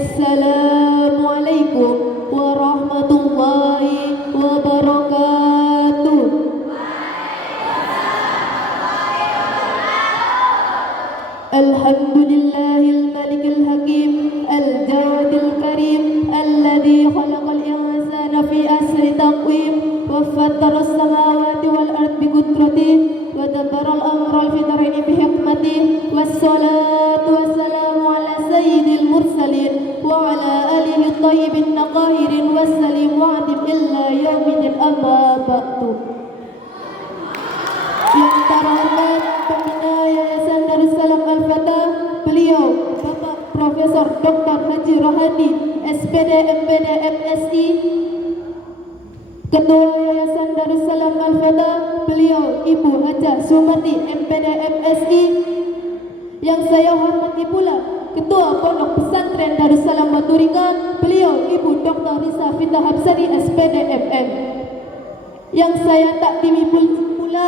Assalamualaikum warahmatullahi wabarakatuh. Alhamdulillahil malikil hakim al-jawadil karim alladhi khalaqal insana fi ahsani taqwim wa fattara as-samawati wal ardi bi qudratihi wa dabbara al-amra fi daraini bi hikmatihi wassalatu wassalamu ala sayyidil mursalin wa ala alihi at-tayyibin naqahirin wassalim wa'adim illa yawmidin amma ba'du. Yang terhormat Pembina Yayasan Darussalam Al-Fatah, beliau Bapak Profesor Dr. Haji Rohadi, SPD MPD MSI. Ketua Yayasan Darussalam Al-Fatah, beliau Ibu Hajah Sumati MPD MSI. Yang saya hormati pula Ketua Pondok Pesantren Darussalam Baturika, beliau Ibu Dr. Risa Fitah Habsari SPD MM. Yang saya takdimi pula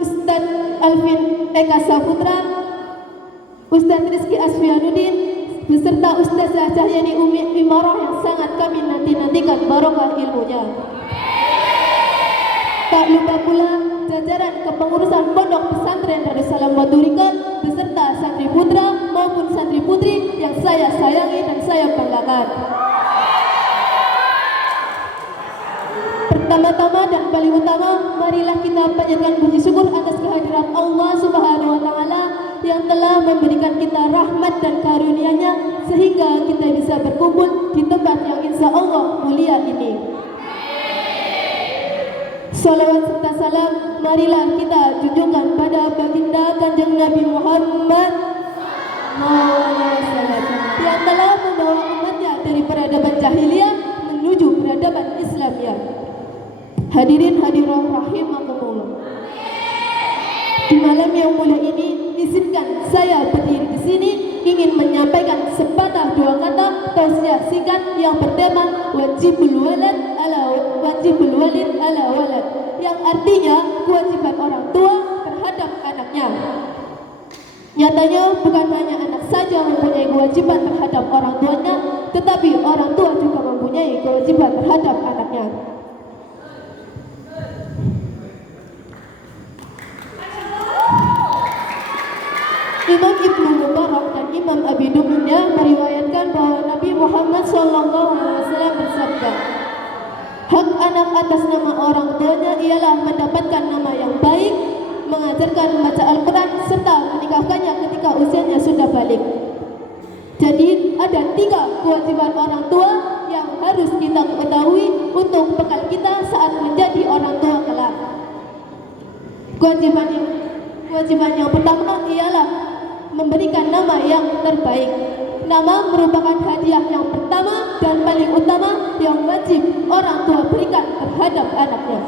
Ustaz Alvin Eka Saputra, Ustaz Rizky Asfianuddin, beserta Ustazah Cahyani Umi Imarah yang sangat kami nanti-nantikan barokah ilmunya. Tak lupa pula jajaran kepengurusan Pondok Pesantren Darussalam Baturika beserta santri putra maupun santri putri yang saya sayangi dan saya banggakan. Pertama-tama dan paling utama, marilah kita panjatkan puji syukur atas kehadiran Allah Subhanahu wa taala yang telah memberikan kita rahmat dan karunia-Nya sehingga kita bisa berkumpul di tempat yang insya Allah mulia ini. Salawat serta salam marilah kita junjungkan pada baginda Kanjeng Nabi Muhammad yang telah membawa umatnya dari peradaban jahiliyah menuju peradaban Islamiyah. Hadirin hadirat rahimakumullah. Di malam yang mulia ini, izinkan saya berdiri di sini ingin menyampaikan sepatah dua kata tausiah singkat yang bertema wajibul walad ala walad, yang artinya kewajiban orang tua terhadap anaknya. Nyatanya bukan hanya anak saja mempunyai kewajiban terhadap orang tuanya, tetapi orang tua juga mempunyai kewajiban terhadap anaknya. Imam Ibnu Mubarak dan Imam Abi Dunya meriwayatkan bahwa Nabi Muhammad SAW bersabda, hak anak atas nama orang tuanya ialah mendapatkan nama yang baik, mengajarkan membaca Al-Quran, serta menikahkannya ketika usianya sudah balik. Jadi ada 3 kewajiban orang tua yang harus kita ketahui untuk bekal kita saat menjadi orang tua kelak. Kewajiban yang pertama ialah memberikan nama yang terbaik. Nama merupakan hadiah yang pertama dan paling utama yang wajib orang tua berikan terhadap anaknya.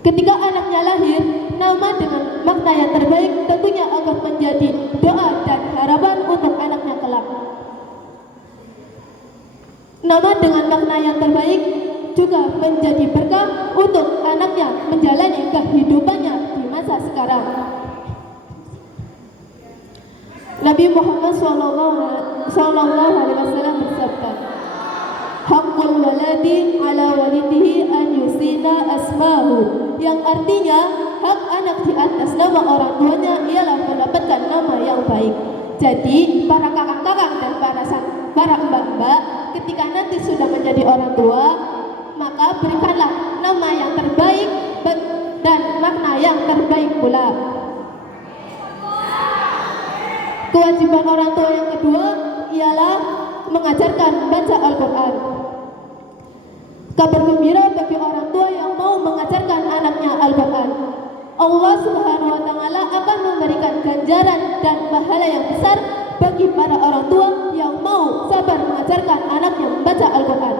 Ketika anaknya lahir, nama dengan makna yang terbaik tentunya akan menjadi doa dan harapan untuk anaknya kelak. Nama dengan makna yang terbaik juga menjadi berkah untuk anaknya menjalani kehidupannya di masa sekarang. Nabi Muhammad SAW bersabda, Haqqul waladi ala walidihi an yusina asmahu, yang artinya hak anak di atas nama orang tuanya ialah mendapatkan nama yang baik. Jadi para kakak-kakak dan para mbak-mbak ketika nanti sudah menjadi orang tua, maka berikanlah nama yang terbaik dan makna yang terbaik pula. Kewajiban orang tua yang kedua ialah mengajarkan baca Al-Quran. Kabar gembira bagi orang tua yang mau mengajarkan anaknya Al-Quran. Allah Subhanahu wa taala akan memberikan ganjaran dan pahala yang besar bagi para orang tua yang mau sabar mengajarkan anaknya membaca Al-Quran.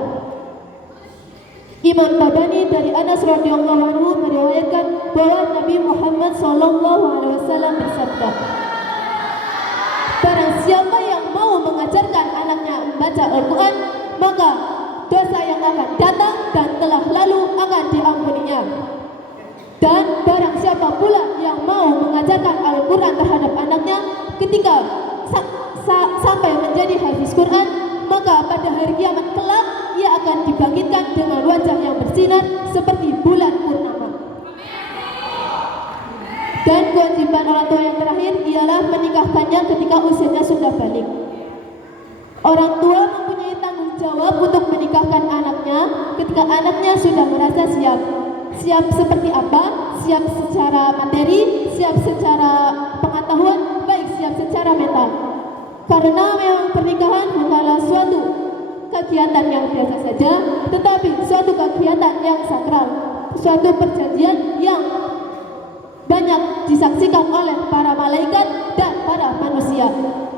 Imam Tabani dari Anas radhiyallahu anhu meriwayatkan bahwa Nabi Muhammad SAW bersabda, barang siapa yang mau mengajarkan anaknya membaca Al-Quran, maka dosa yang akan datang dan telah lalu akan diampuninya. Dan barang siapa pula yang mau mengajarkan Al-Quran terhadap anaknya ketika sampai menjadi hafiz Quran, wajah yang bersinar seperti bulan purnama. Dan kewajiban orang tua yang terakhir ialah menikahkannya ketika usianya sudah balik. Orang tua mempunyai tanggung jawab untuk menikahkan anaknya ketika anaknya sudah merasa siap. Siap seperti apa? Siap secara materi, siap secara pengetahuan, baik siap secara mental. Karena memang pernikahan bukanlah suatu kegiatan yang biasa saja, tetapi suatu kegiatan yang sakral, suatu perjanjian yang banyak disaksikan oleh para malaikat dan para manusia.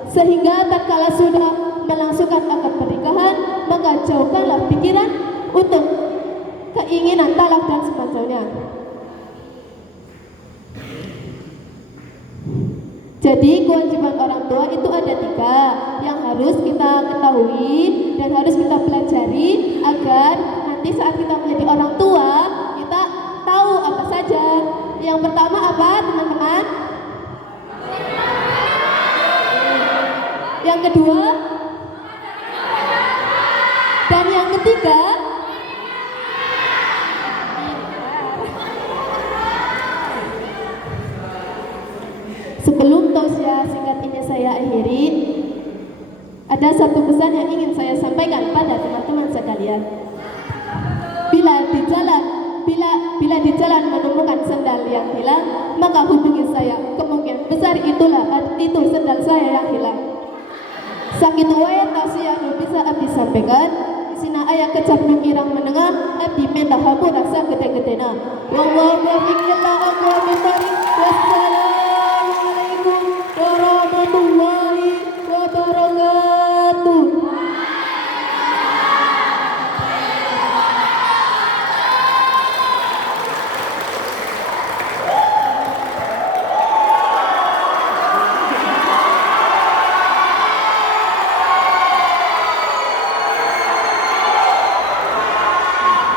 Sehingga tatkala sudah melangsungkan akad pernikahan, maka jauhkanlah pikiran untuk keinginan talak dan semacamnya. Jadi kewajiban orang tua itu ada 3 yang harus kita ketahui dan harus kita pelajari agar nanti saat kita menjadi orang tua kita tahu apa saja. Yang pertama apa, teman-teman? Yang kedua? Dan yang ketiga? Sebelum tausiah singkat ini saya akhiri, ada satu pesan yang ingin saya sampaikan pada teman-teman sekalian. Bila di jalan menemukan sendal yang hilang, maka hubungi saya. Kemungkinan besar itu sendal saya yang hilang. Sakit wae tausiah bisa abdi sampaikan. Sina aya kecap irang menengah abdi minta hamu rasa gede-gedena. Wallahu a'lam bishawab. Wassalamualaikum warahmatullahi wabarakatuh.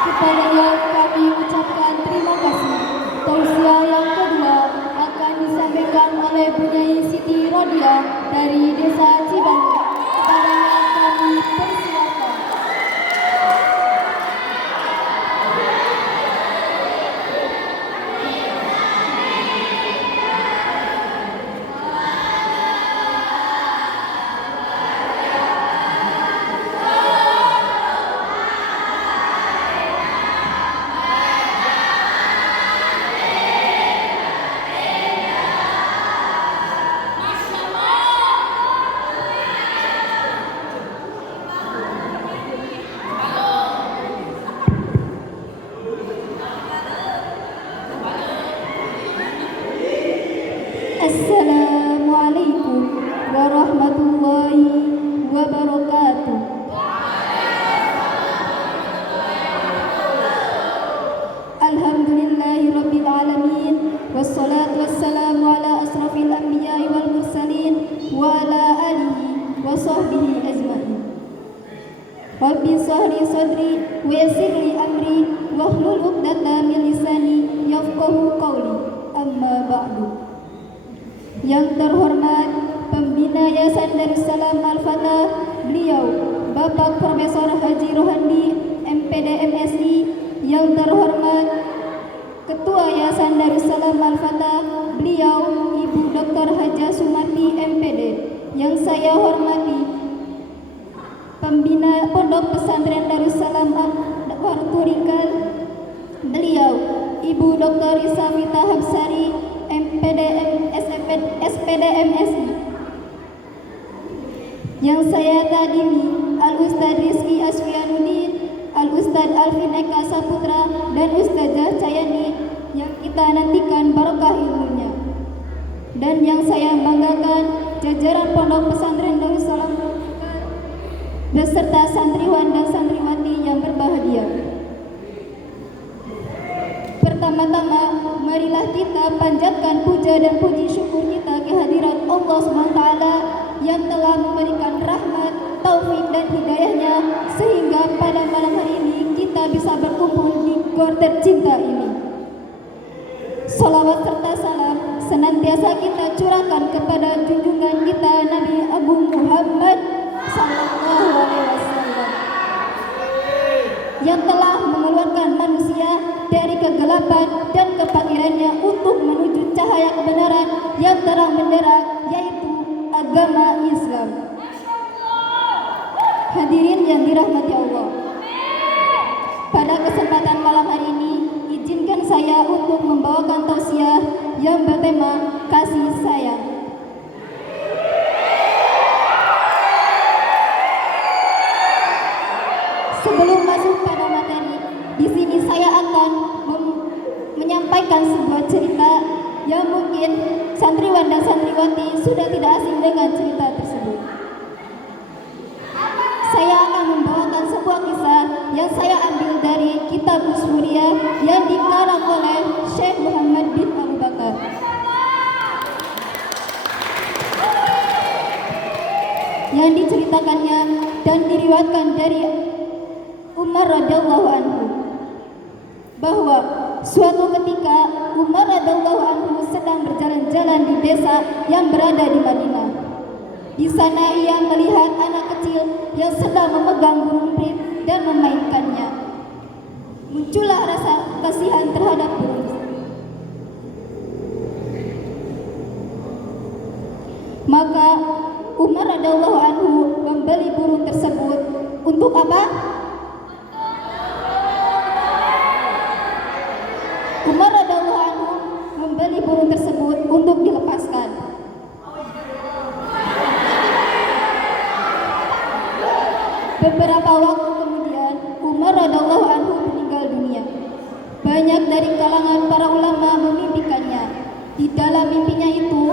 Kepada yang kami ucapkan terima kasih. Tausiah yang kedua akan disampaikan oleh Bu Nyai Siti Rodia dari Desa Cibanyu. Kepada yang kami persilakan. Assalamualaikum warahmatullahi wabarakatuh. Alhamdulillahirabbil alamin wassalatu wassalamu ala asrafil anbiya'i wal mursalin wa ala alihi wa sahbihi ajmain. Rabbi shrah sadri wa yassir li amri wahlul 'uqdatam min lisani yafqahu qawli. Amma ba'du. Yang terhormat Pembina Yayasan Darussalam Al-Fatah, beliau Bapak Profesor Haji Rohandi MPD MSI. Yang terhormat Ketua Yayasan Darussalam Al-Fatah, beliau Ibu Dr. Haja Sumarti MPD. Yang saya hormati Pembina Pondok Pesantren Darussalam Al-Warturikal, beliau Ibu Dr. Isamita Habsari MPD SPD MSI. Yang saya tadimi Al-Ustadz Rizky Asfianuddin, Al-Ustadz Alvin Eka Saputra, dan Ustazah Cayani yang kita nantikan barokah ilmunya. Dan yang saya banggakan jajaran Pondok Pesantren Darussalam beserta santriwan dan santriwati yang berbahagia. Pertama-tama, marilah kita panjatkan puja dan puji syukur kita kehadirat Allah SWT yang telah memberikan rahmat, taufik dan hidayahnya sehingga pada malam hari ini kita bisa berkumpul di gor tercinta ini. Salawat serta salam senantiasa kita curahkan kepada junjungan kita Nabi Agung Muhammad Sallallahu Alaihi Wasallam yang telah mengeluarkan mengeluarkan manusia dari kegelapan dan kepanggilannya untuk menuju cahaya kebenaran yang terang benderang, yaitu agama Islam. Hadirin yang dirahmati Allah, pada kesempatan malam hari ini izinkan saya untuk membawakan tausiah yang bertema kasih sayang. Sebelum masuk pada materi, di sini saya akan menyampaikan sebuah cerita yang mungkin santriwan dan santriwati sudah tidak asing dengan cerita tersebut. Saya akan membawakan sebuah kisah yang saya ambil dari kitab Uswuriyah yang dikarang oleh Syekh Muhammad bin Abu Bakar. Yang diceritakannya dan diriwayatkan dari Umar radhiyallahu anhu bahwa suatu ketika Umar radhiyallahu anhu sedang berjalan-jalan di desa yang berada di Madinah. Di sana ia melihat anak kecil yang sedang memegang burung emprit dan memainkannya. Muncullah rasa kasihan terhadap burung. Maka Umar radhiyallahu anhu membeli burung tersebut untuk apa? Umar radhiyallahu anhu membeli burung tersebut untuk dilepaskan. Beberapa waktu kemudian Umar radhiyallahu anhu meninggal dunia. Banyak dari kalangan para ulama memimpikannya. Di dalam mimpinya itu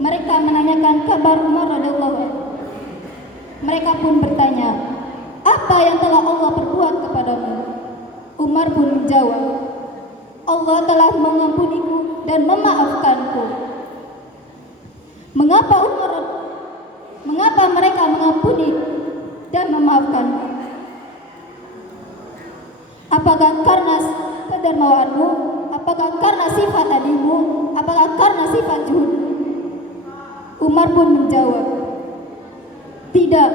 mereka menanyakan kabar Umar radhiyallahu anhu. Mereka pun bertanya, "Apa yang telah Allah perbuat kepadamu?" Umar pun menjawab, "Allah telah mengampuniku dan memaafkanku." Mengapa mereka mengampuni dan memaafkanmu? Apakah karena kedermawanmu? Apakah karena sifat adilmu? Apakah karena sifat juhud? Umar pun menjawab, "Tidak,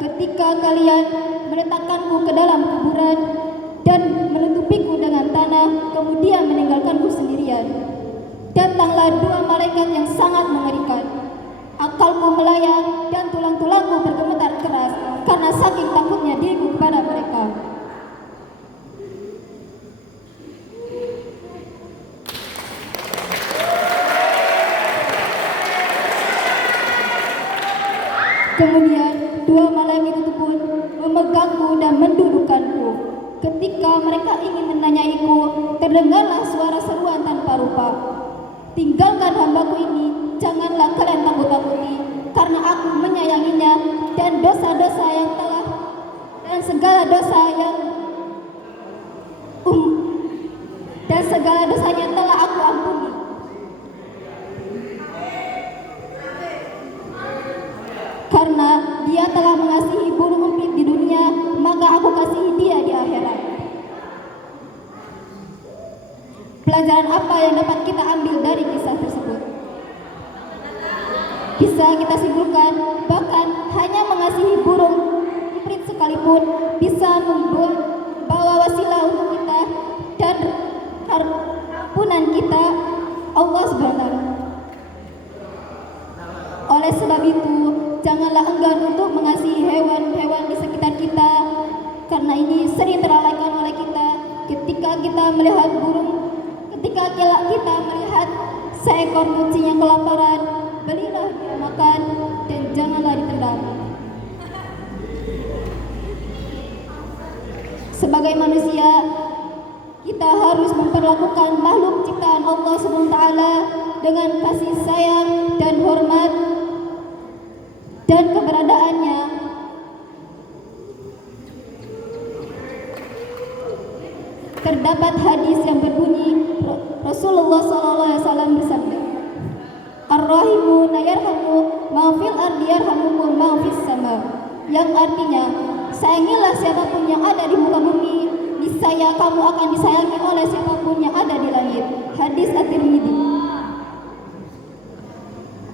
ketika kalian meletakkanku ke dalam kuburan dan menutupiku dengan tanah, kemudian meninggalkanku sendirian, datanglah dua malaikat yang sangat mengerikan. Akalku melayang dan tulang-tulangku bergemetar keras karena saking takutnya diriku kepada mereka." Kemudian dua malaikat itu pun memegangku dan mendudukkanku. Ketika mereka ingin menanyaiku, terdengarlah suara seruan tanpa rupa, "Tinggalkan hambaku ini, janganlah kalian takut-takuti, karena aku menyayanginya dan dosa-dosa yang telah dan segala dosa yang dan segala dosanya telah aku ampuni." Karena dia telah mengasihi burung empit di dunia, maka aku kasihi dia di akhirat. Pelajaran apa yang dapat kita ambil dari kisah tersebut? Bisa kita simpulkan, bahkan hanya mengasihi burung empit sekalipun bisa membawa wasilah untuk kita dan ampunan kita Allah SWT. Oleh sebab itu, janganlah enggan untuk mengasihi hewan-hewan di sekitar kita, karena ini sering terlalaikan oleh kita. Ketika kita melihat seekor kucing yang kelaparan, belilah dia makan dan janganlah ditendang. Sebagai manusia, kita harus memperlakukan makhluk ciptaan Allah SWT dengan kasih sayang dan hormat dan keberadaannya. Terdapat hadis yang berbunyi Rasulullah SAW bersabda, "Ar-rahimun yarhamu ma fil ardi yarhamukum ma fis sama." Yang artinya, sayangilah siapapun yang ada di muka bumi, niscaya kamu akan disayangi oleh siapapun yang ada di langit. Hadis At-Tirmidzi.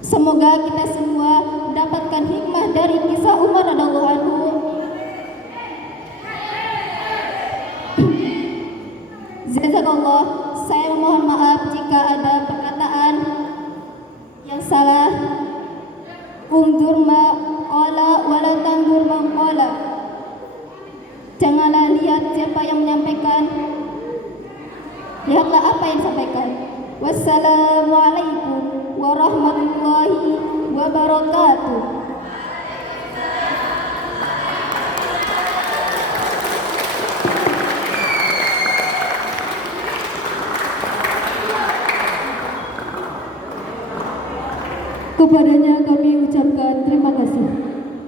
Semoga kita semua mendapatkan hikmah dari kisah Umar radhiyallahu anhu sampaikan. Lihatlah apa yang disampaikan. Wassalamualaikum warahmatullahi wabarakatuh. Kepadanya kami ucapkan terima kasih.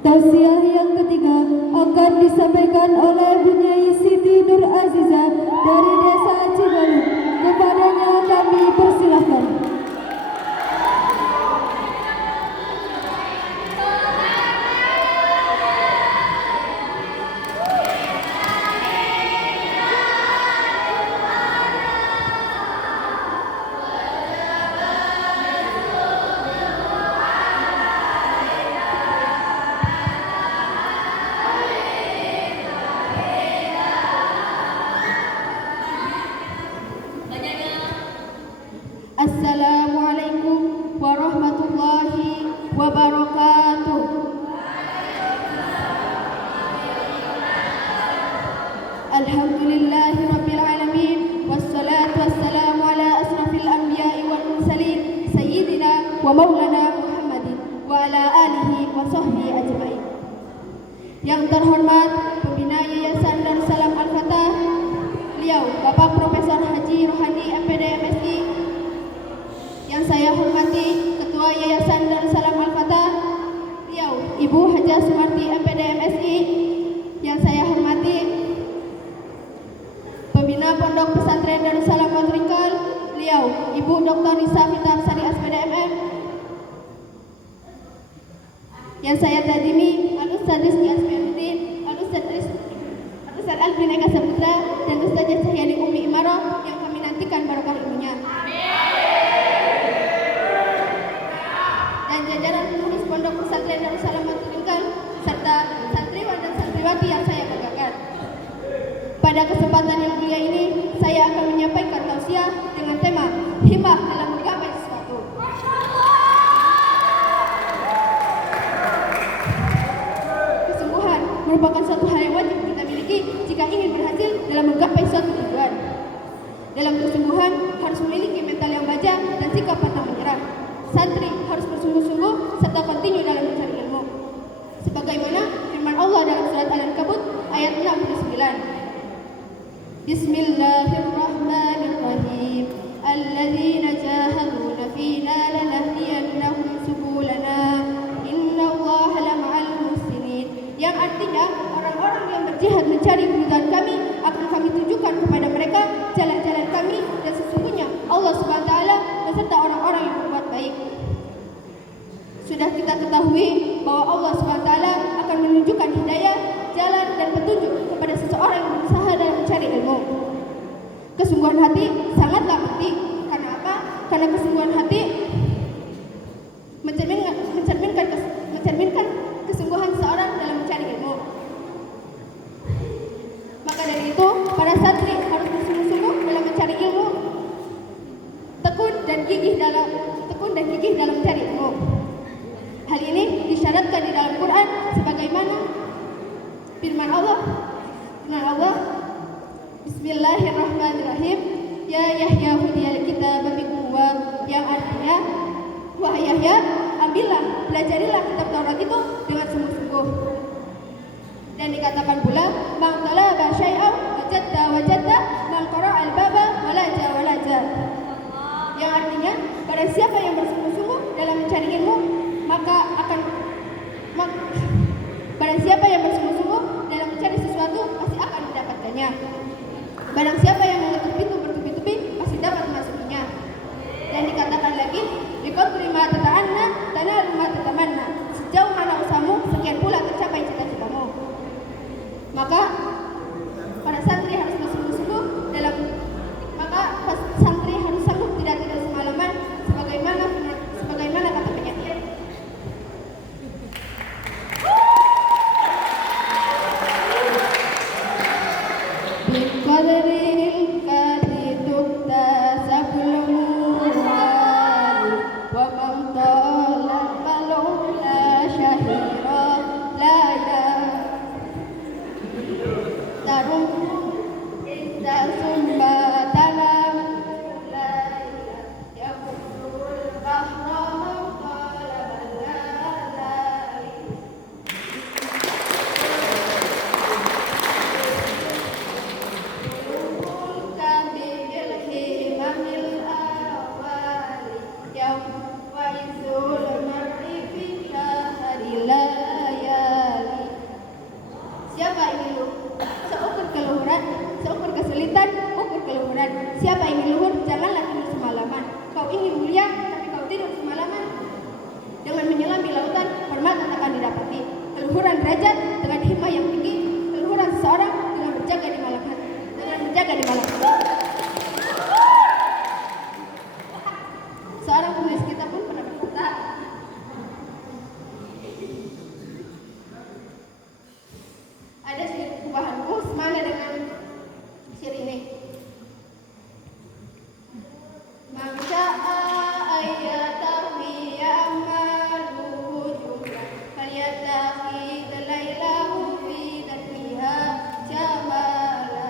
Tausiah yang ketiga akan disampaikan oleh Bunyai Siti Nur Azizah dari Desa Cibalung. Kepadanya kami persilahkan. Assalamualaikum warahmatullahi wabarakatuh. Alhamdulillahi rabbil alamin, wassalatu wassalamu ala asrafil anbiya'i wal mursalin, sayyidina wa maulana Muhammadin wa ala alihi wa sahbihi ajma'in. Yang terhormat Pembina Yayasan Darussalam Al-Fatah, beliau Bapak Profesor Haji Rohani MPD MSI. Yang saya hormati Ketua Yayasan Darussalam Al-Fatah, beliau Ibu Hajah Sumarti MPD MSI. Yang saya hormati Pembina Pondok Pesantren Darussalam Matrikal, beliau Ibu Dr. Nisa Fitarsari SPD MM. Yang saya tadimi Al-Ustaz Rizky Asmiuddin, Al-Ustaz Alvin Eka Saputra, dan Ustazah Cahyani Umi Imarah yang kami nantikan barokah ilmunya. Dan jajaran pengurus Pondok Pesantren Darussalam Matrikal serta santriwan dan santriwati yang saya banggakan. Pada kesempatan yang mulia ini, saya akan menyampaikan tausiah dengan tema himmah dalam menggapai sesuatu. Kesungguhan merupakan suatu hal yang wajib kita miliki jika ingin berhasil dalam menggapai suatu tujuan. Dalam kesungguhan harus memiliki mental yang baja dan sikap pantang menyerah. Santri harus bersungguh-sungguh serta kontinu dalam mencari ilmu. Sebagaimana firman Allah dalam surat Al-Ankabut ayat 69. Bismillahirrahmanirrahim. Alladzina jahaduna fina lanahdiyannahum subulana. Innallaha lama'al muhsinin. Yang artinya orang-orang yang berjihad mencari keridhaan kami akan kami tunjukkan kepada mereka jalan-jalan kami, dan sesungguhnya Allah Subhanahu wa taala beserta orang-orang yang berbuat baik. Sudah kita ketahui bahwa Allah Subhanahu wa taala akan menunjukkan hidayah, jalan dan petunjuk kepada seseorang yang berusaha dalam mencari ilmu. Kesungguhan hati sangatlah penting. Karena apa? Karena kesungguhan hati mencerminkan kesungguhan seseorang dalam mencari ilmu. Maka dari itu, para santri harus bersungguh-sungguh dalam mencari ilmu, tekun dan gigih dalam mencari ilmu. Hal ini disyaratkan di dalam Quran sebagaimana firman Allah. Bismillahirrahmanirrahim. Ya Yahya hudiyal kitab biquwwah, yang artinya, wahai Yahya, ambillah, pelajarilah kitab Taurat itu dengan sungguh-sungguh. Dan dikatakan pula, man talaba syai'an wajadta man qara'a al-baba walaja. Yang artinya, barang siapa yang bersungguh-sungguh dalam mencari ilmu, barang siapa yang bersungguh-sungguh dalam mencari sesuatu pasti akan mendapatkannya. Barang siapa yang mengetuk pintu bertubi-tubi pasti dapat memasukinya. Dan dikatakan lagi, biqadri ma tata'anna tanalu ma tatamanna. Sejauh mana usahamu, sekian pula tercapai cita-citamu. Maka para santri harus bersungguh-sungguh dalam santri harus sanggup tidak tidur semalaman sebagaimana kata penyair. Biqadril Siapa ingin luhur? Seukur keluhuran, seukur kesulitan, ukur keluhuran. Siapa ingin luhur? Janganlah tidur semalaman. Kau ingin mulia, tapi kau tidur semalaman. Dengan menyelami lautan, permata akan didapati. Keluhuran derajat dengan hikmah yang tinggi. Keluhuran seseorang dengan berjaga di malam hari. Dengan berjaga di malam hari. Seorang penulis kita pun pernah berkata, ada syair kubahanku semana dengan syair ini. Mamsya'a ayyatawi ya'malu jumlah falyatahi dalailahu fi darbiha jamala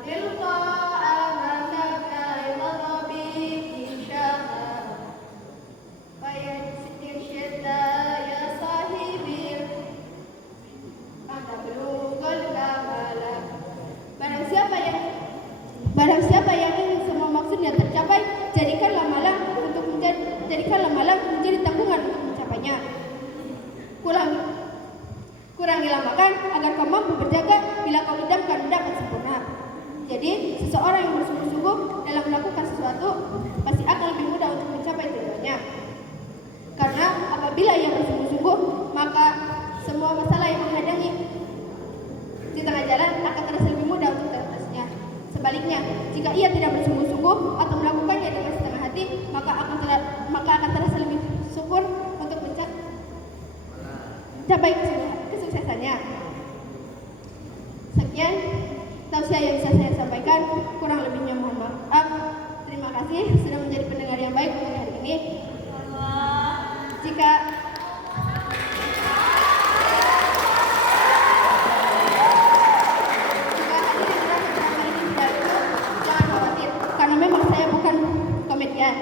amil ta'amaka ka'iladabi insya'a fayansir syedda ya sahibi anta belugul kamala. Barang siapa yang ingin semua maksudnya tercapai, jadikanlah malam menjadi tanggungan untuk mencapainya. Kurangilah makan agar kau mampu berjaga bila kau idamkan mendapat sempurna. Jadi, seseorang yang bersungguh-sungguh dalam melakukan sesuatu pasti akan lebih mudah untuk mencapai tujuannya. Karena apabila ia bersungguh-sungguh, maka semua masalah yang menghadangi di tengah jalan akan terasa lebih mudah untuk teratasinya. Sebaliknya, jika ia tidak bersungguh-sungguh atau melakukannya dengan setengah hati, maka akan terasa lebih syukur untuk mencapai kesuksesannya. Sekian tausiah yang bisa saya sampaikan, kurang lebihnya mohon maaf. Terima kasih sudah menjadi pendengar yang baik untuk hari ini. Jika memang saya bukan komedian.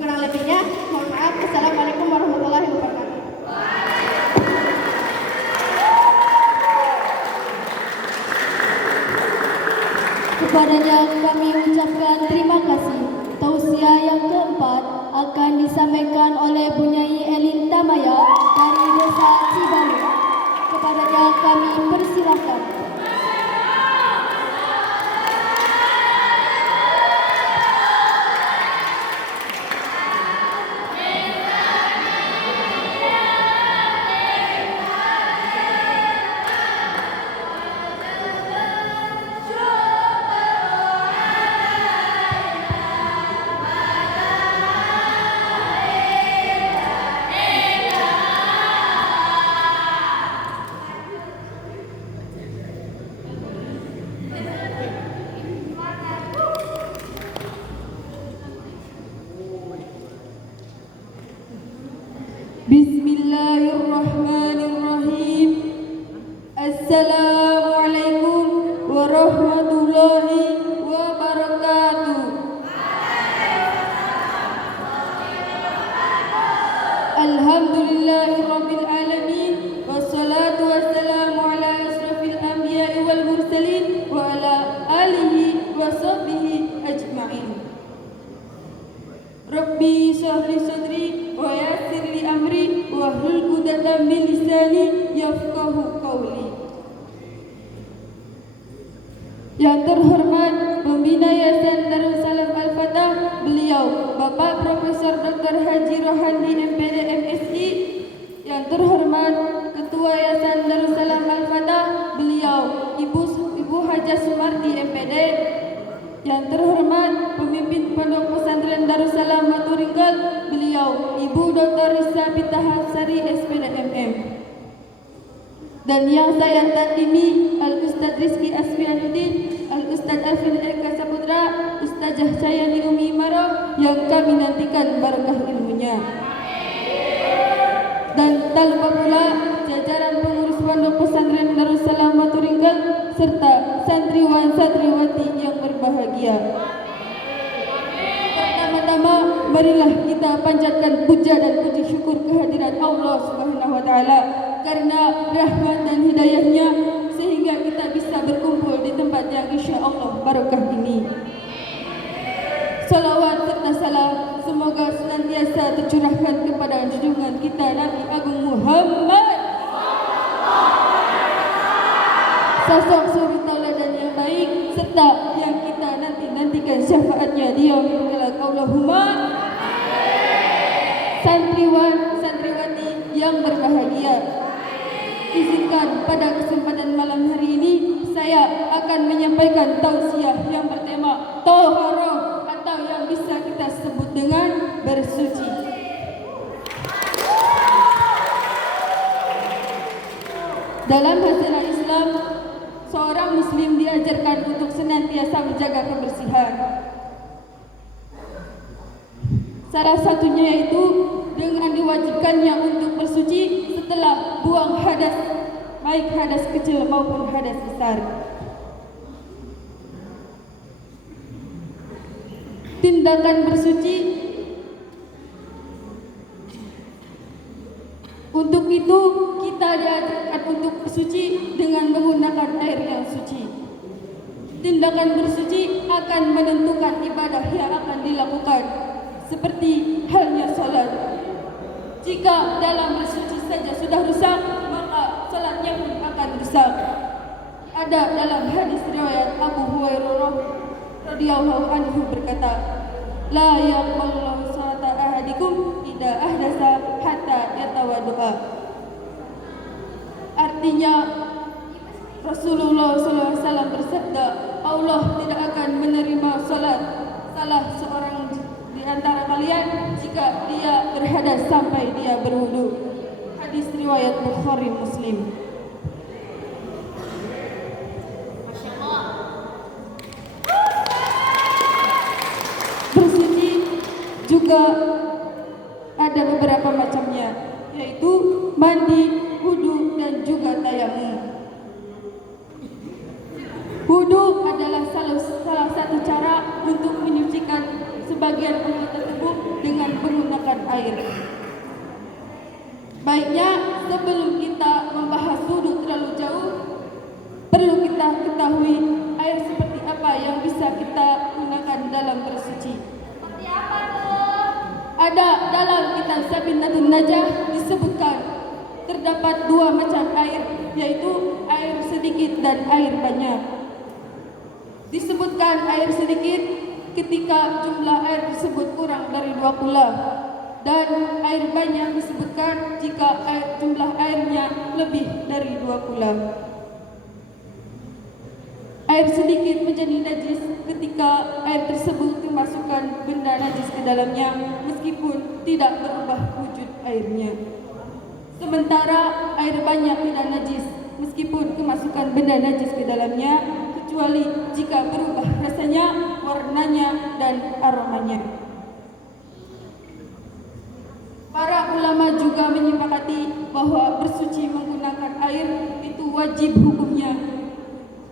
Kurang lebihnya mohon maaf. Assalamualaikum warahmatullahi wabarakatuh. Kepadanya kami ucapkan terima kasih. Tausiah yang keempat akan disampaikan oleh Bunyai Elin Tamaya dari Desa Cibalu. Kepadanya kami persilahkan. Bismillahirrahmanirrahim. Assalamualaikum warahmatullahi wabarakatuh. Alhamdulillahirabbil alamin wassalatu wassalamu ala asrofil anbiya'i wal mursalin wa ala alihi wa sahbihi ajma'in. Rabbi shrah sadri wa yassir li amri wa hlul 'uqdatam min lisani yafqahu qawli. Yang terhormat Pembina Yayasan Darussalam Al-Fatah, beliau Bapak Profesor Dr. Haji Rohandi MPD MSI. Yang terhormat Ketua Yayasan Darussalam Al-Fatah, beliau Ibu Hajah Sumardi MPD. Yang terhormat Pemimpin Pondok Pesantren Darussalam Maturinggal, beliau Ibu Dr. Risa Pitahasari SPD MM. Dan yang saya takdimi Al-Ustadz Rizki Asfianuddin, Al-Ustadz Alvin Eka Saputra, Ustazah Sayani Umi Maro, yang kami nantikan barakah ilmunya. Dan tak lupa pula jajaran pengurus Pondok Pesantren Darussalam Maturinggal serta santriwan santriwati yang berbahagia. Pertama-tama marilah kita panjatkan puja dan puji syukur kehadirat Allah Subhanahu wa taala karena rahmat dan hidayahnya sehingga kita bisa berkumpul di tempat yang insyaallah barakah ini. Salawat serta salam semoga senantiasa tercurahkan kepada junjungan kita Nabi Agung Muhammad sosok suri tauladan yang baik serta yang kita nantikan syafaatnya di yaumil kelak. Allahumma santriwati yang berbahagia, izinkan pada kesempatan malam hari ini saya akan menyampaikan tausiah yang bertema Toharoh atau yang bisa kita sebut dengan bersuci. Dalam ajaran Islam, seorang muslim diajarkan untuk senantiasa menjaga kebersihan. Salah satunya yaitu dengan diwajibkannya untuk bersuci setelah buang hadas, baik hadas kecil maupun hadas besar. Tindakan bersuci, untuk itu kita diajarkan untuk bersuci dengan menggunakan air yang suci. Tindakan bersuci akan menentukan ibadah yang akan dilakukan, seperti halnya salat. Jika dalam bersuci saja sudah rusak, maka salatnya pun akan rusak. Ada dalam hadis riwayat Abu Hurairah radhiyallahu anhu berkata, la yaqballu salata ahadikum idza ahdasa hatta yatawadda. Artinya Rasulullah SAW bersabda, Allah tidak akan menerima salat salah seorang di antara kalian jika dia berhadas sampai dia berwudu. Hadis riwayat Bukhari Muslim. Bersuci juga ada beberapa macamnya, yaitu mandi, wudu, dan juga tayamum. Wudu adalah salah satu cara untuk menyucikan sebagian anggota tubuh dengan menggunakan air. Baiknya sebelum kita membahas wudu terlalu jauh, perlu kita ketahui air seperti apa yang bisa kita gunakan dalam bersuci. Seperti apa tuh? Ada dalam kitab Sabinatun Najah disebutkan terdapat dua macam air, yaitu air sedikit dan air banyak. Disebutkan air sedikit ketika jumlah air tersebut kurang dari 2 kula, dan air banyak disebutkan jika jumlah airnya lebih dari 2 kula. Air sedikit menjadi najis ketika air tersebut dimasukkan benda najis ke dalamnya meskipun tidak berubah wujud airnya. Sementara air banyak tidak najis meskipun kemasukan benda najis ke dalamnya, kecuali jika berubah rasanya, warnanya, dan aromanya. Para ulama juga menyepakati bahwa bersuci menggunakan air itu wajib hukumnya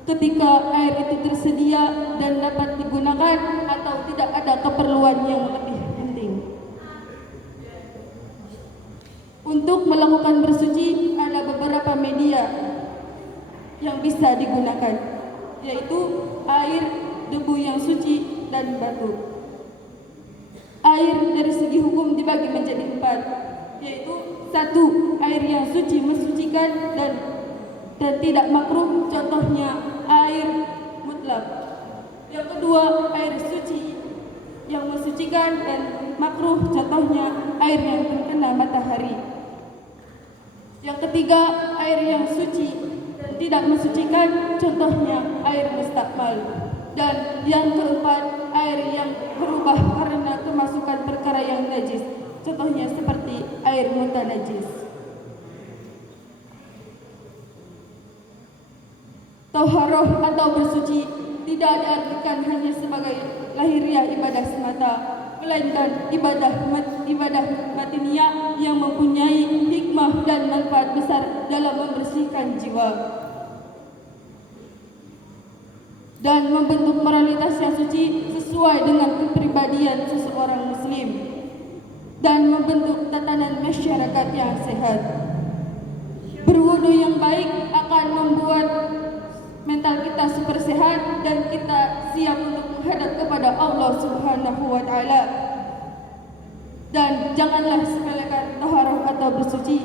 ketika air itu tersedia dan dapat digunakan atau tidak ada keperluan yang lebih penting. Untuk melakukan bersuci ada beberapa media yang bisa digunakan, yaitu air, debu yang suci, dan batu. Air dari segi hukum dibagi menjadi 4, yaitu 1. Air yang suci mensucikan dan tidak makruh, contohnya air mutlak. Yang kedua, air suci yang mensucikan dan makruh, contohnya air yang terkena matahari. Yang ketiga, air yang suci dan tidak mensucikan, contohnya air mustakmal. Dan yang keempat, air yang berubah karena kemasukan perkara yang najis, contohnya seperti air mutanajis. Toharoh atau bersuci tidak diartikan hanya sebagai lahiriah ibadah semata, melainkan ibadah batiniah yang mempunyai hikmah dan manfaat besar dalam membersihkan jiwa dan membentuk moralitas yang suci sesuai dengan kepribadian seseorang muslim dan membentuk tatanan masyarakat yang sehat. Berwudu yang baik akan membuat mental kita super sehat dan kita siap untuk menghadap kepada Allah Subhanahu wa taala. Dan janganlah sepelekan toharoh atau bersuci,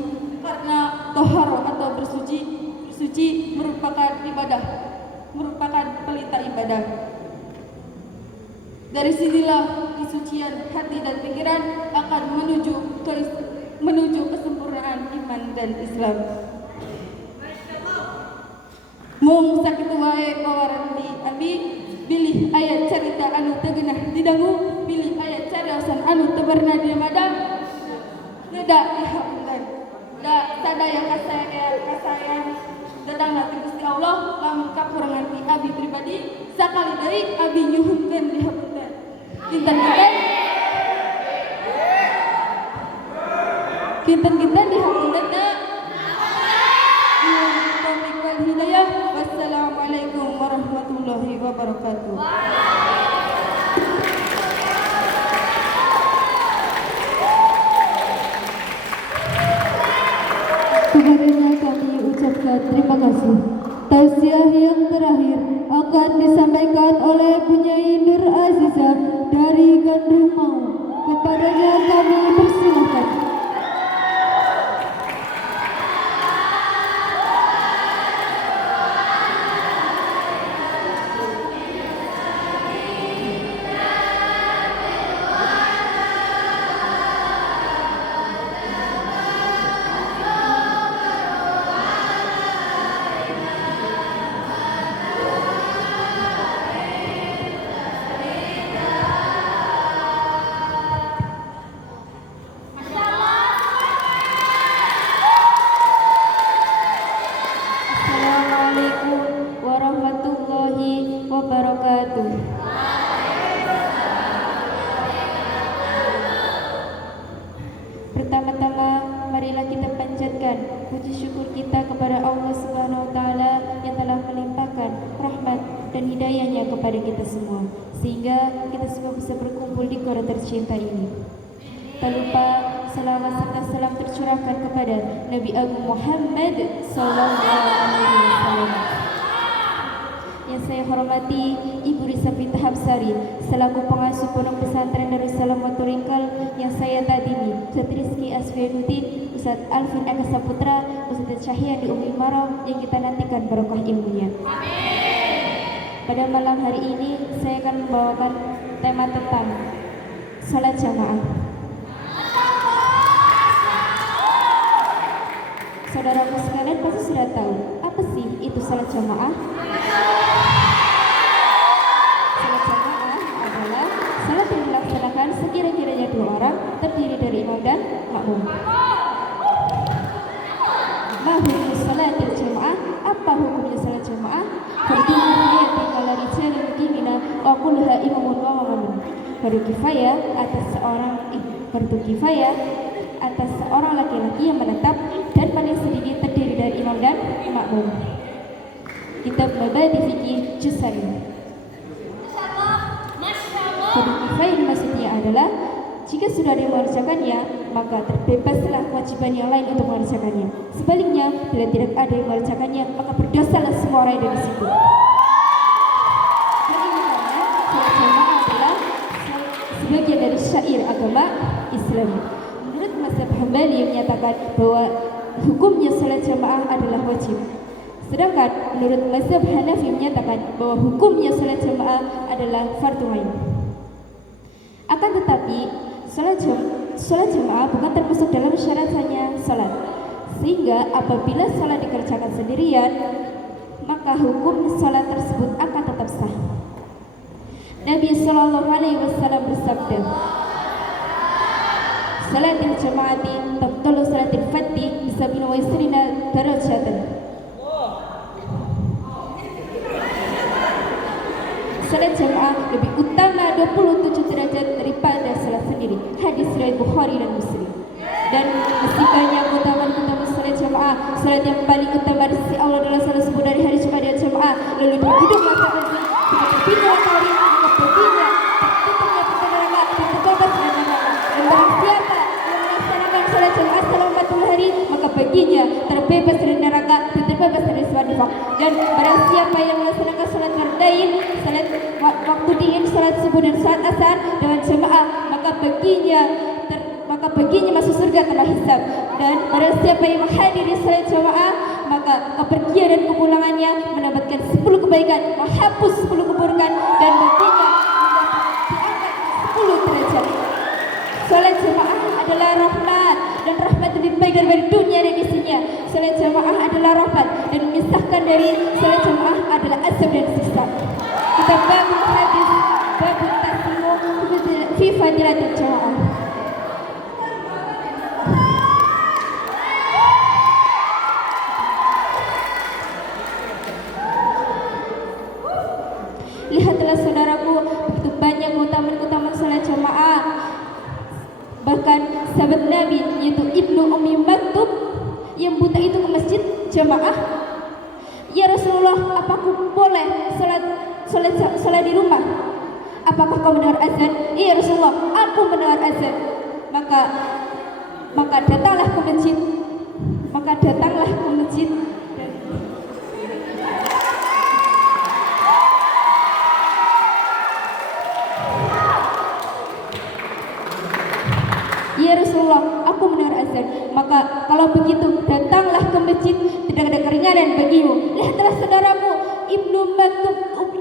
karena toharoh atau bersuci merupakan merupakan pelita ibadah. Dari sinilah kesucian hati dan pikiran akan menuju kesempurnaan iman dan Islam. Mung sakitu wae pawaranti abi bilih ayat cerita anu tegenah didangu, bilih ayat cariyosan anu teberna di madang ngeda dihapunten da sadaya kasayan dadang hati Gusti Allah lamun kakurangan ti abi pribadi sakali deui abi nyuhunkeun dihapunten. Kinten-kinten dihapunten da Taufiq wal hidayah. Wassalamualaikum warahmatullahi wabarakatuh. Kepadanya kami ucapkan terima kasih. Tausiah yang terakhir akan disampaikan oleh Penyair Nur Aziza dari Gandrung Mau. Kepadanya kami persilahkan. Assalamualaikum warahmatullahi wabarakatuh. Pertama-tama marilah kita panjatkan puji syukur kita kepada Allah Subhanahu wa taala yang telah melimpahkan rahmat dan hidayahnya kepada kita semua sehingga kita semua bisa berkumpul di kota tercinta ini. Tak lupa selawat serta salam tercurahkan kepada Nabi Agung Muhammad sallallahu alaihi wasallam. Yang saya hormati Ibu Risa Fitah Hapsari selaku pengasuh Pondok Pesantren Darussalam Motoringkal, yang saya tadimi Ustaz Rizky Asfianuddin, Ustaz Alvin Eka Saputra, Ustaz Cahya di Umi Marau, yang kita nantikan barokah ilmunya. Pada malam hari ini saya akan membawakan tema tentang salat jamaah. Saudaraku sekalian pasti sudah tahu apa sih itu salat jamaah? Salat jamaah adalah salat yang dilaksanakan sekira-kiranya 2 orang terdiri dari imam dan makmum. Hukum salatil jamaah, apa hukumnya salat jamaah? Fardu kifayah ala rijalin muqimina wa kulluha imamun wa mamun. Fardu kifayah atas seorang laki-laki yang menetap dan paling sedikit terdiri dari imam dan makmum. Kitab Mabadi Fikih Juz 1. Fardu kifayah maksudnya adalah jika sudah ada yang mengerjakannya, maka terbebaslah kewajiban yang lain untuk mengerjakannya. Sebaliknya, bila tidak ada yang mengerjakannya, maka berdosalah semua orang yang ada di situ. Hal ini karena salat jamaah adalah sebagian dari syair agama Islam. Menurut mazhab Hambali yang menyatakan bahwa hukumnya salat jamaah adalah wajib. Sedangkan menurut mazhab Hanafi menyatakan bahwa hukumnya salat jamaah adalah fardhu ain. Akan tetapi, salat jamaah bukan termasuk dalam syarat hanya salat. Sehingga apabila salat dikerjakan sendirian, maka hukum salat tersebut akan tetap sah. Nabi sallallahu alaihi wasallam bersabda, "Salatil jamaati tabtalu salatil fadhi bisabina wa isrina darajatan." Salat jamaah lebih utama 27 derajat daripada salat sendiri. Hadis riwayat Bukhari dan Muslim. Dan meski banyak keutamaan salat jamaah, salat yang paling utama di sisi Allah adalah salat subuh dari hari Jumat dan jamaah. Lalu duduk masa berhenti, ketika pintu matahari berdirinya, tertutupnya pintu neraka, terbebas dari neraka. Dan barang siapa yang melaksanakan salat jamaah selama 40 hari, maka baginya terbebas dari neraka dan terbebas dari nifaq. Dan barang siapa yang melaksanakan salat fardain, salat waktu dingin, salat subuh dan salat asar dengan jamaah, maka baginya masuk surga tanpa hisab. Dan barang siapa yang menghadiri salat jamaah, maka kepergian dan kepulangannya dunia dan isinya. Salat jamaah adalah rahmat dan memisahkan dari salat jamaah adalah azab dan siksa. Kita babul hadis, babul taslimu fi fadilatil jamaah. Lihatlah saudaraku, begitu banyak keutamaan salat jamaah. Bahkan sahabat Nabi yaitu Ibnu Ummi Maktub yang buta itu ke masjid jamaah. Ya Rasulullah, apakah boleh salat di rumah? Apakah kau mendengar azan? Iya Rasulullah, aku mendengar azan. Maka datanglah ke masjid. Ya Rasulullah, aku mendengar azan. Maka kalau begitu datanglah ke masjid, tidak ada keringanan bagimu. Lihatlah saudaraku,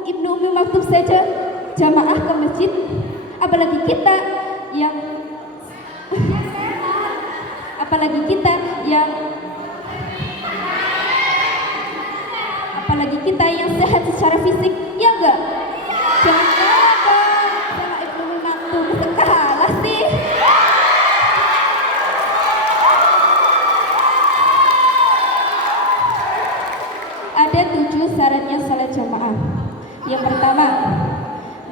Ibnu Ummi Maktub saja jamaah ke masjid, apalagi kita yang sehat secara fisik, ya enggak? Jangan kalah dong sama Ibnu Ummi Maktub, masa kalah sih? Ada 7 syaratnya salat jamaah. Yang pertama,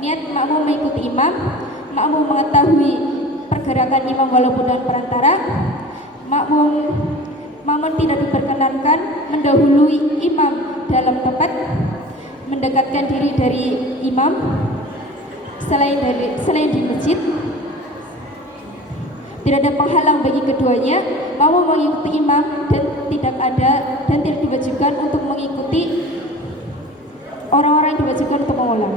niat makmum mengikuti imam, makmum mengetahui pergerakan imam walaupun dengan perantara, makmum tidak diperkenankan mendahului imam dalam tempat, mendekatkan diri dari imam selain di masjid. Tidak ada penghalang bagi keduanya, makmum mengikuti imam dan tidak diwajibkan untuk mengikuti orang-orang yang diwajibkan untuk mengulang.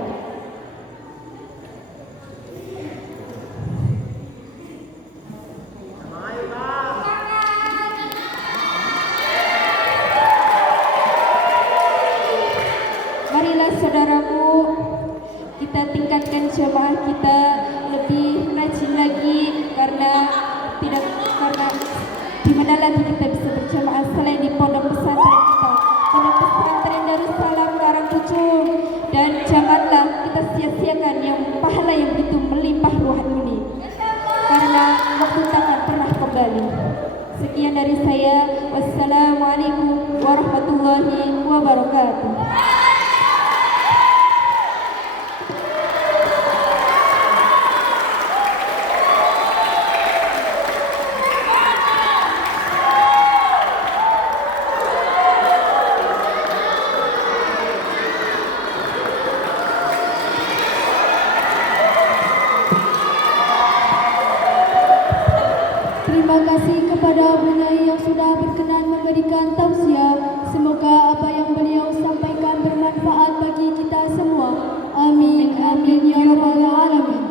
Marilah saudaraku, kita tingkatkan jamaah kita lebih rajin lagi, karena di mana lagi kita bisa berjamaah selain di pondok pesantren kita, pondok pesantren Darussalam Karangkucung. Dan janganlah kita sia-siakan yang pahala yang begitu melimpah ruah ini, karena waktu tangan pernah kembali. Sekian dari saya, wassalamualaikum warahmatullahi wabarakatuh. Terima kasih kepada Bunyai yang sudah berkenan memberikan tausiah. Semoga apa yang beliau sampaikan bermanfaat bagi kita semua. Amin, amin ya rabbal alamin.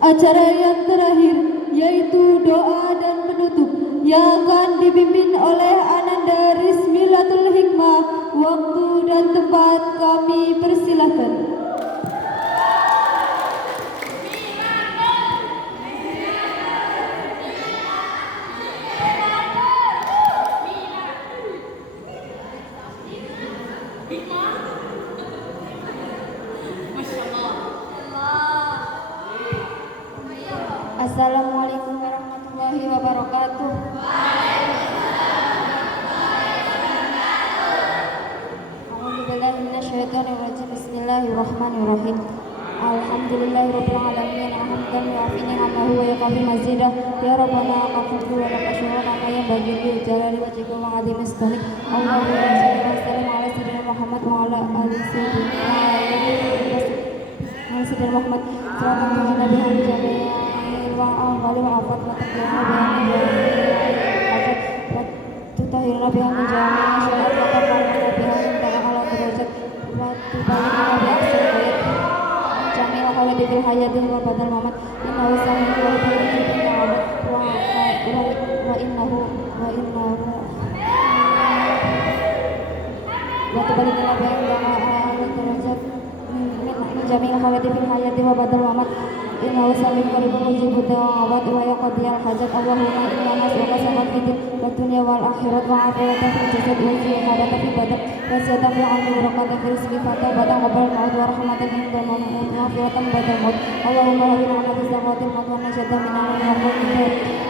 Acara yang terakhir yaitu doa dan penutup yang akan dipimpin oleh Ananda Rizmilatul Hikmah. Waktu dan tempat kami persilahkan. Assalamualaikum warahmatullahi wabarakatuh. A'udzubillahi minasyaitonirrajim. Bismillahirrahmanirrahim. Alhamdulillahirabbil alamin. Hamdan yu'afi ni'amahu wa yaqfi mazidah. Ya Rabbana aqaftu wa laqashura nama yang bagi jalali wajhiku wa azimi istanik. Allahumma shalli wa sallim ala sayyidina Muhammad wa ala ali sayyidina Muhammad. Sallallahu alaihi wa sallam. Wa'afali wa'afat wa tutahirna biha min jami'i syai'at wa tarfa'na biha min ta'ala derajat wa tubayyina bi ahsani ayat jami'i hawadi fil hayati wa badal mamat innahu sami'un wa basirun wa innahu wa tubayyina biha min ta'ala derajat min jami'i hawadi fil hayati wa badal mamat Inna wasalim qaribun mujibud da'awat wa yaqdiyal hajat. Allahumma inna nas'aluka samat fid dunya wal akhirat wa afiyatan fil jasad wa ziyadatan fil badan wa ziyadatan fil ilmi wa barakatan fil rizqi wa tawbatan qabla al-maut wa rahmatan inda al-maut wa maghfiratan ba'da al-maut. Allahumma hadina ala rizqatil maut wa najatan min al-nar.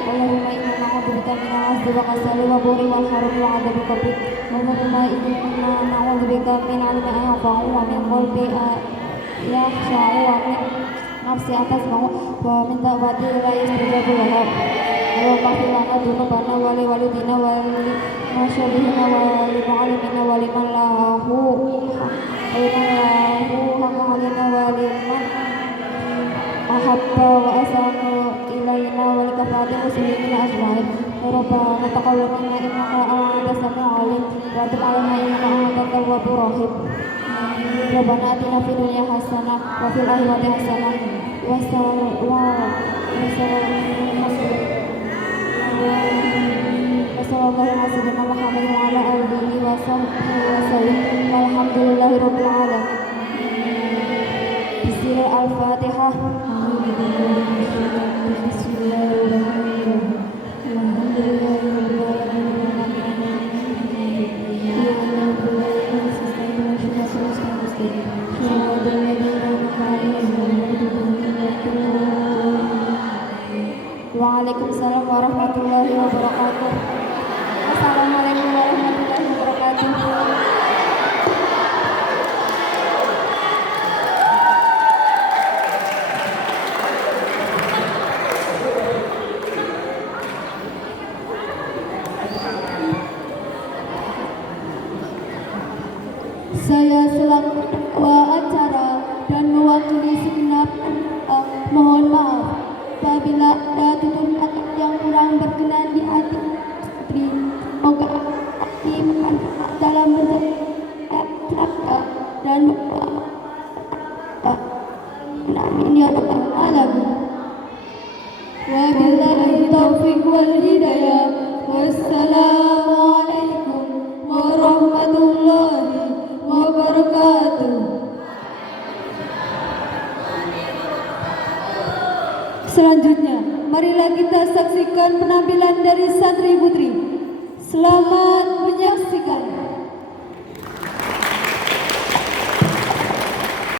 Allahumma inna na'udzubika min al-'azbi wa kasali wa buri wal harami wa 'adzabil qabr. Allahumma inna na'udzubika min 'ilmin la yanfa'u wa min qalbin yakhsha'u wa min nafsi atas mau wa min tawbati la yastajabu laha. Allahumma ighfir lana dzunubana wa li walidina wa li masyayihina wa li mu'allimina wa liman lahu haqqa alaina wa liman ahabba wa asanu ilaina wa li kafatil muslimina ajma'in. Rabbana taqabbal minna innaka antas samiul alim wa tub 'alaina innaka antat tawwabur rahim. Rabbana atina fid dunya hasanah wa fil akhirati hasanah wa sallallahu alaihi wa ala alihi wa sahbihi wa sallam. Walhamdulillahi rabbil alamin. Bismillah al-Fatihah. Bismillahirrahmanirrahim. Alhamdulillahi rabbil Waalaikumsalam warahmatullahi wabarakatuh. Assalamualaikum warahmatullahi wabarakatuh. Saya selaku ketua acara dan mewakili segenap mohon maaf apabila ada tutur kata yang kurang berkenan di hati istri. Semoga dimanfaat dalam menjaga dan amin ya rabbal alamin. Wabillahi taufiq wal hidayah. Wassalamualaikum warahmatullahi wabarakatuh. Selanjutnya, marilah kita saksikan penampilan dari santri putri. Selamat menyaksikan.